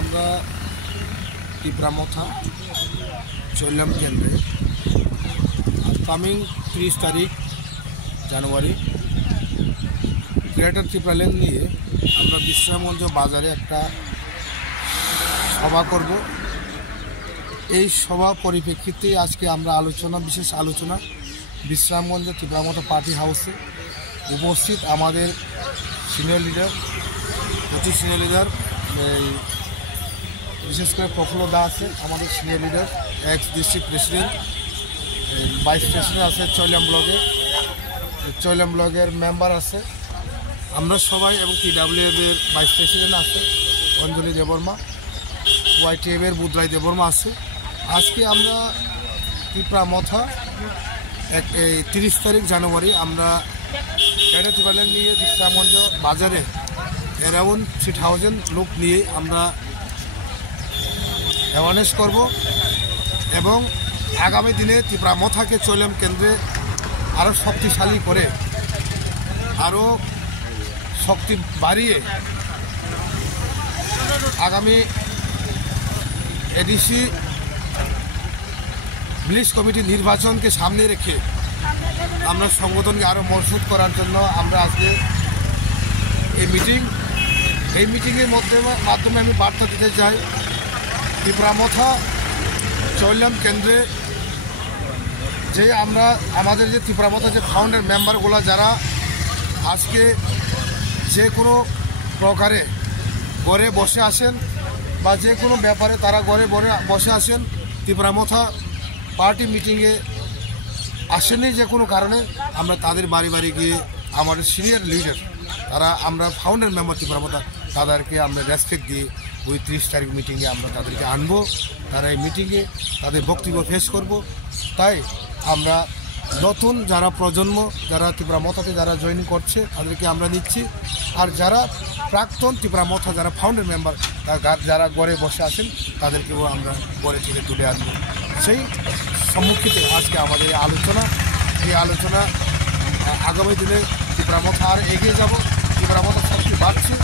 আমরা টিপরামথা চৈলাম কেন্দ্রে কামিং 30 তারিখ জানুয়ারি গ্রেটার ত্রিপুরাল্যান্ড নিয়ে আমরা বিশ্রামগঞ্জ বাজারে একটা সভা করব। এই সভা পরিপ্রেক্ষিতে আজকে আমরা বিশেষ আলোচনা বিশ্রামগঞ্জ ত্রিপুরামথা পার্টি হাউসে উপস্থিত আমাদের সিনিয়র লিডার, প্রচুর সিনিয়র লিডার, বিশেষ করে প্রফুল্ল দা আছে আমাদের senior leader, x district president, vice president আছে চৈলাম ব্লগের মেম্বার আছে আমরা সবাই, এবং TWF এর ভাইস প্রেসিডেন্ট আছে অঞ্জলি দেববর্মা, YTF এর বুধরাই দেববর্মা আছে। আজকে আমরা ত্রিপুরামথা 30 তারিখ জানুয়ারি আমরা গ্রেটার ত্রিপুরাল্যান্ড নিয়ে বিশ্রামগঞ্জ বাজারে অ্যারাউন্ড 3000 লোক নিয়ে আমরা অ্যাওয়ারনেস করব এবং আগামী দিনে ত্রিপুরামথাকে চৈলাম কেন্দ্রে আরও শক্তিশালী করে, আরও শক্তি বাড়িয়ে আগামী এডিসি ভিলেজ কমিটি নির্বাচনকে সামনে রেখে আমরা সংগঠনকে আরও মজবুত করার জন্য আমরা আজকে এই মিটিংয়ের মাধ্যমে আমি বার্তা দিতে চাই। ত্রিপুরামথা চৈলাম কেন্দ্রে যে আমাদের যে ত্রিপুরামথা যে ফাউন্ডার মেম্বারগুলো যারা আজকে যে কোনো প্রকারে ঘরে বসে আসেন বা যে কোনো ব্যাপারে তারা ঘরে বসে আসেন, ত্রিপুরামথা পার্টি মিটিংয়ে আসেনি যে কোনো কারণে, আমরা তাদের বাড়ি বাড়ি গিয়ে আমাদের সিনিয়র লিডার তারা আমরা ফাউন্ডার মেম্বার ত্রিপুরামথা তাদেরকে আমরা রেসপেক্ট দিয়ে ওই 30 তারিখ মিটিংয়ে আমরা তাদেরকে আনবো। তারা এই মিটিংয়ে তাদের বক্তব্য পেশ করব। তাই আমরা নতুন যারা প্রজন্ম যারা ত্রিপুরামথাতে যারা জয়েন করছে তাদেরকে আমরা নিচ্ছি, আর যারা প্রাক্তন ত্রিপুরামথা যারা ফাউন্ডার মেম্বার যারা ঘরে বসে আছেন তাদেরকেও আমরা ঘরে থেকে তুলে আনবো। সেই সম্মুখীতে আজকে আমাদের এই আলোচনা আগামী দিনে ত্রিপুরামথা আর এগিয়ে যাব, ত্রিপুরামথা শক্তি বাড়ছে।